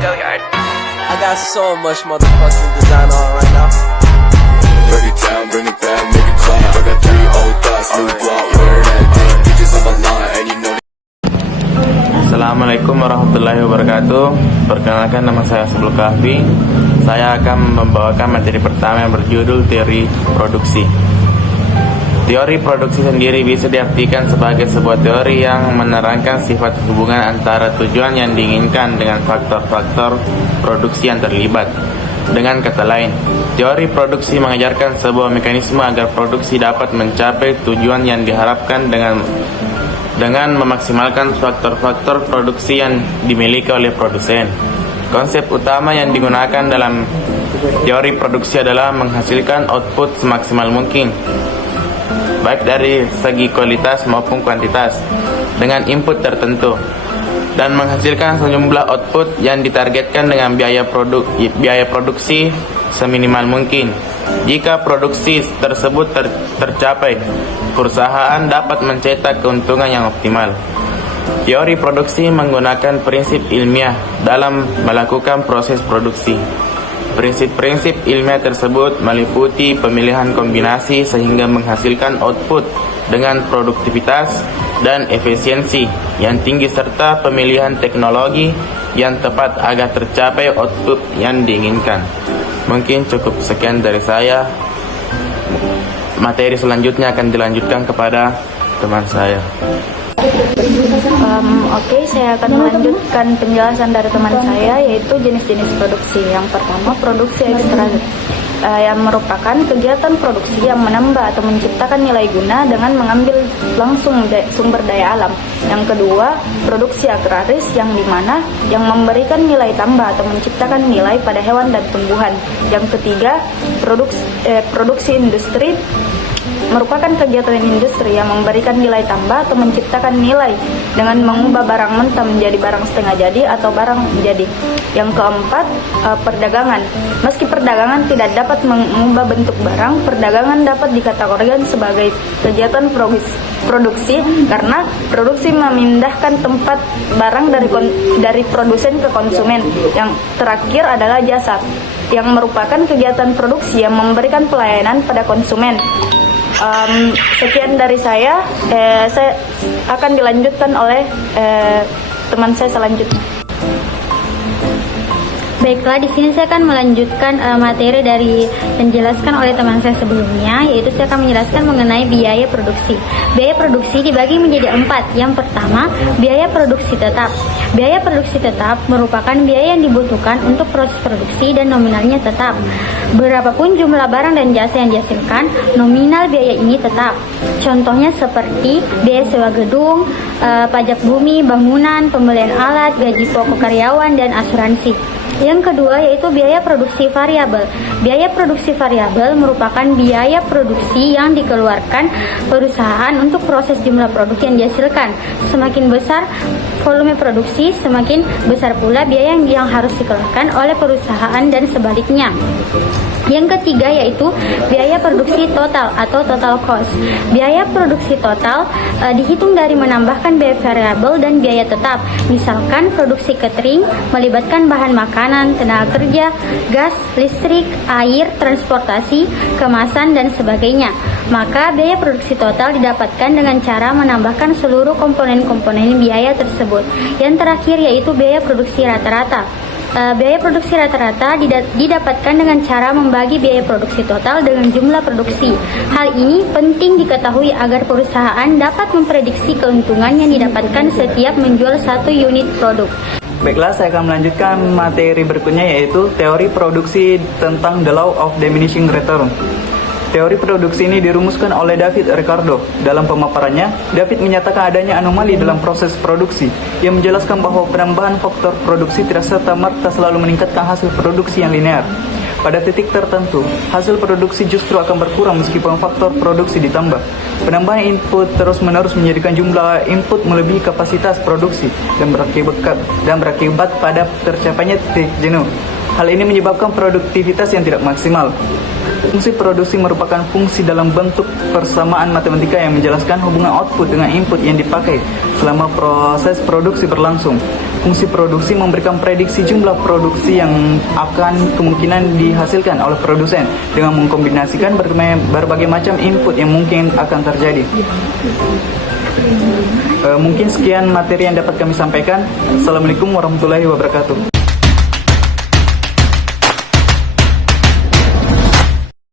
Go yard. I got so much motherfucking design on right now. Break it down, bring it back, make it clap. I got 3 old thoughts, new guap, where that thing. Bitches on my line, and you know. Assalamualaikum warahmatullahi wabarakatuh. Perkenalkan, nama saya Sebul Kahfi. Saya akan membawakan materi pertama yang berjudul teori produksi. Teori produksi sendiri bisa diartikan sebagai sebuah teori yang menerangkan sifat hubungan antara tujuan yang diinginkan dengan faktor-faktor produksi yang terlibat. Dengan kata lain, teori produksi mengajarkan sebuah mekanisme agar produksi dapat mencapai tujuan yang diharapkan dengan memaksimalkan faktor-faktor produksi yang dimiliki oleh produsen. Konsep utama yang digunakan dalam teori produksi adalah menghasilkan output semaksimal mungkin, baik dari segi kualitas maupun kuantitas, dengan input tertentu, dan menghasilkan sejumlah output yang ditargetkan dengan biaya produksi seminimal mungkin. Jika produksi tersebut tercapai, perusahaan dapat mencetak keuntungan yang optimal. Teori produksi menggunakan prinsip ilmiah dalam melakukan proses produksi. Prinsip-prinsip ilmiah tersebut meliputi pemilihan kombinasi sehingga menghasilkan output dengan produktivitas dan efisiensi yang tinggi, serta pemilihan teknologi yang tepat agar tercapai output yang diinginkan. Mungkin cukup sekian dari saya. Materi selanjutnya akan dilanjutkan kepada teman saya. Oke, saya akan melanjutkan penjelasan dari teman saya, yaitu jenis-jenis produksi. Yang pertama, produksi ekstra, yang merupakan kegiatan produksi yang menambah atau menciptakan nilai guna dengan mengambil langsung sumber daya alam. Yang kedua, produksi agraris, yang dimana yang memberikan nilai tambah atau menciptakan nilai pada hewan dan tumbuhan. Yang ketiga, produksi industri, merupakan kegiatan industri yang memberikan nilai tambah atau menciptakan nilai dengan mengubah barang mentah menjadi barang setengah jadi atau barang jadi. Yang keempat, perdagangan. Meski perdagangan tidak dapat mengubah bentuk barang, perdagangan dapat dikategorikan sebagai kegiatan produksi karena produksi memindahkan tempat barang dari produsen ke konsumen. Yang terakhir adalah jasa, yang merupakan kegiatan produksi yang memberikan pelayanan pada konsumen. Sekian dari saya akan dilanjutkan oleh teman saya selanjutnya. Baiklah, di sini saya akan melanjutkan materi dari yang dijelaskan oleh teman saya sebelumnya, yaitu saya akan menjelaskan mengenai biaya produksi. Biaya produksi dibagi menjadi 4. Yang pertama, biaya produksi tetap. Biaya produksi tetap merupakan biaya yang dibutuhkan untuk proses produksi dan nominalnya tetap. Berapapun jumlah barang dan jasa yang dihasilkan, nominal biaya ini tetap. Contohnya seperti biaya sewa gedung, pajak bumi, bangunan, pembelian alat, gaji pokok karyawan, dan asuransi. Yang kedua yaitu biaya produksi variabel. Biaya produksi variabel merupakan biaya produksi yang dikeluarkan perusahaan untuk proses jumlah produk yang dihasilkan. Semakin besar volume produksi, semakin besar pula biaya yang harus dikeluarkan oleh perusahaan dan sebaliknya. Yang ketiga yaitu biaya produksi total atau total cost. Biaya produksi total dihitung dari menambahkan biaya variabel dan biaya tetap. Misalkan produksi catering melibatkan bahan makanan, tenaga kerja, gas, listrik, air, transportasi, kemasan, dan sebagainya. Maka biaya produksi total didapatkan dengan cara menambahkan seluruh komponen-komponen biaya tersebut. Yang terakhir yaitu biaya produksi rata-rata. Biaya produksi rata-rata didapatkan dengan cara membagi biaya produksi total dengan jumlah produksi. Hal ini penting diketahui agar perusahaan dapat memprediksi keuntungan yang didapatkan setiap menjual satu unit produk. Baiklah, saya akan melanjutkan materi berikutnya, yaitu teori produksi tentang the law of diminishing return. Teori produksi ini dirumuskan oleh David Ricardo. Dalam pemaparannya, David menyatakan adanya anomali dalam proses produksi yang menjelaskan bahwa penambahan faktor produksi tidak serta-merta selalu meningkatkan hasil produksi yang linear. Pada titik tertentu, hasil produksi justru akan berkurang meskipun faktor produksi ditambah. Penambahan input terus-menerus menjadikan jumlah input melebihi kapasitas produksi dan berakibat pada tercapainya titik jenuh. Hal ini menyebabkan produktivitas yang tidak maksimal. Fungsi produksi merupakan fungsi dalam bentuk persamaan matematika yang menjelaskan hubungan output dengan input yang dipakai selama proses produksi berlangsung. Fungsi produksi memberikan prediksi jumlah produksi yang akan kemungkinan dihasilkan oleh produsen dengan mengkombinasikan berbagai macam input yang mungkin akan terjadi. Mungkin sekian materi yang dapat kami sampaikan. Assalamualaikum warahmatullahi wabarakatuh.